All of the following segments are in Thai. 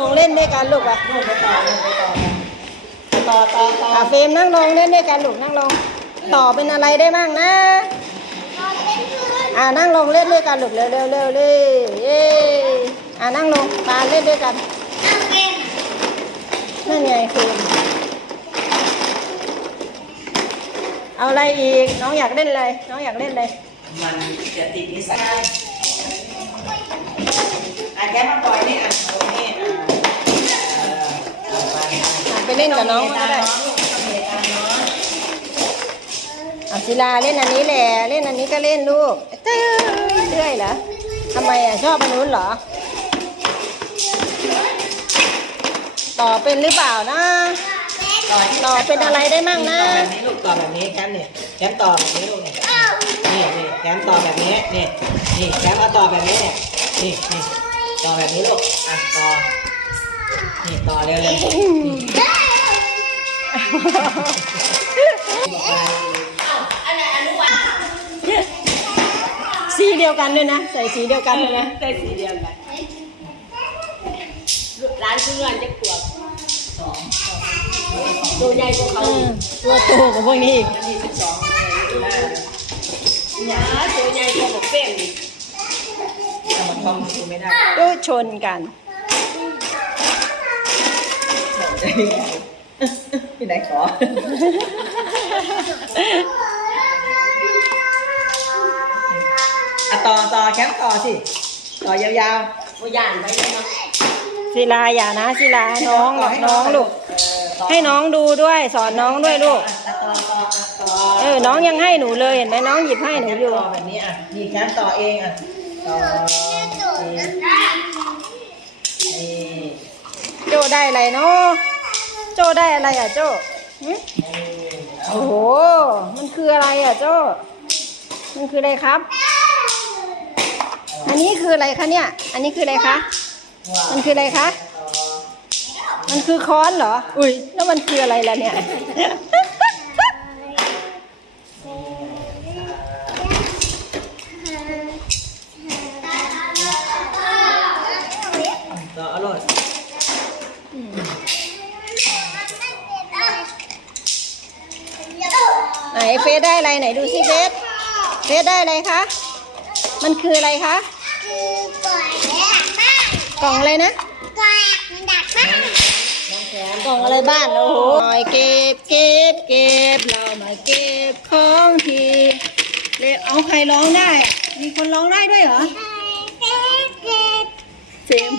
ลงเล่นด้วยกันลูกไปนู่นไปต่อนู่นไปต่อต่อต่อต่ออะเฟรมนั่งลงเล่นด้วยกันลูกนั่งลง ต่อเป็นอะไรได้บ้างนะอ่านั่งลงเล่นด้วยกันลูกเร็วเร็วเร็วเลยเย้อ่านั่งลงมาเล่นด้วยกันนั่นไงคือเอาอะไรอีกน้องอยากเล่นอะไรน้องอยากเล่นอะไรมันจะติดนิสัยอะแค่มาปล่อยนี่อะตรงนี้อะเออเอาไป อะไป เล่นกับน้องก็ได้อาศิลาเล่นอันนี้แหละ เล่นอันนี้ก็เล่นลูกเต้ยเรื่อยเหรอทำไมอะชอบอันนู้นเหรอ ต่อเป็นหรือเปล่านะ ต่อเป็นอะไรได้มั่งนะต่อแบบนี้ลูกต่อแบบนี้แคมเนี่ยแคมต่อแบบนี้ลูกเนี่ยนี่นี่แคมต่อแบบนี้นี่นี่แคมเอาต่อแบบนี้เนี่ยนี่นี่ต่อแบบนี้ลูกอะต่อนี่ต่อเร็วเสีเดียวกันด้วยนะ ใส่สีเดียวกันด้วยนะใส่สีเดียวกันร้านเพื่อนจะขวบสองตัวใหญ่กว่าเอเขาอตัวโตกว่าพวกนี้อีกอันนี้สิบสองเลยหนาตัวใหญ่กว่าบอกเป้งดิแต่มันคอมดูไม่ได้ก็ชนกัน ที่ไหนขอ อะต่อต่อแคมป์ต่อสิ ต่อยาวตัวย่านไปเลยเนาะศิลาอย่านะศิลาๆน้องต่น้องลูกเออต่อให้น้องดูด้วยสอนน้องด้วยลูกอะต่อต่ออะต่อเออ น้องยังให้หนูเลยเห็นไหมน้องหยิบให้หนูแคมป์อยู่ ต่อแบบนี้อะนี่แคมป์ต่อเองอะต่อนี่นี่โจได้อะไรเนาะ โจได้อะไรอะโจโอ้โห มันคืออะไรอะโจมันคืออะไรครับ อันนี้คืออะไรคะเนี่ย อันนี้คืออะไรคะ มันคืออะไรคะ มันคือค้อนเหรอ อุ้ย แล้วมันคืออะไรล่ะเนี่ย ต่ออร่อย ไหน เฟซได้อะไรไหนดูสิเฟซเฟซได้อะไรคะ มันคืออะไรคะ คือกดและดักบ้านกล่องอะไรนะกดมันดักบ้านน้องแคมป์กล่องอะไรบ้านโอ้โหหน่อยเก็บเก็บเก็บเรามาเก็บของทีเร็วเอาใครร้องได้อะมีคนร้องได้ด้วยเหรอเก็บเก็บเฟม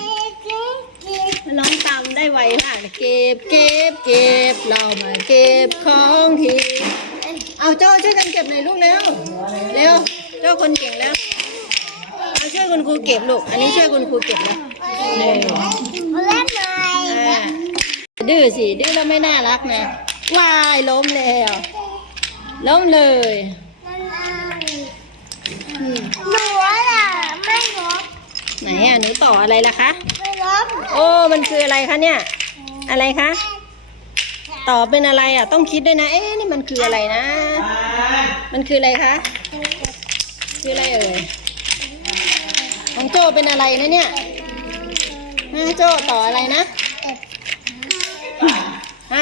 เก็บเก็บมันร้องตามได้ไวมากเลยเก็บเก็บเก็บเรามาเก็บของที เอาเจ้าช่วยกันเก็บหน่อยลูกเร็วเร็วเจ้าคนเก่งแล้วเอาช่วยคุณครูเก็บลูก อันนี้ช่วยคุณครูเก็บแล้วเร็วเล่นหน่อยอ่าดื้อสิดื้อแล้วไม่น่ารักนะวายล้มแล้วล้มเลยมันเอาอืมหนูล่ะไม่ล้มไหนอะหนูต่ออะไรล่ะคะไม่ล้มโอ้มันคืออะไรคะเนี่ย อะไรคะ ต่อเป็นอะไรอะ ต้องคิดด้วยนะ เอ๊ะนี่มันคืออะไรนะ มันคืออะไรคะคืออะไรเอ่ยของโจเป็นอะไรนะเนี่ยฮะโจต่ออะไรนะฮะ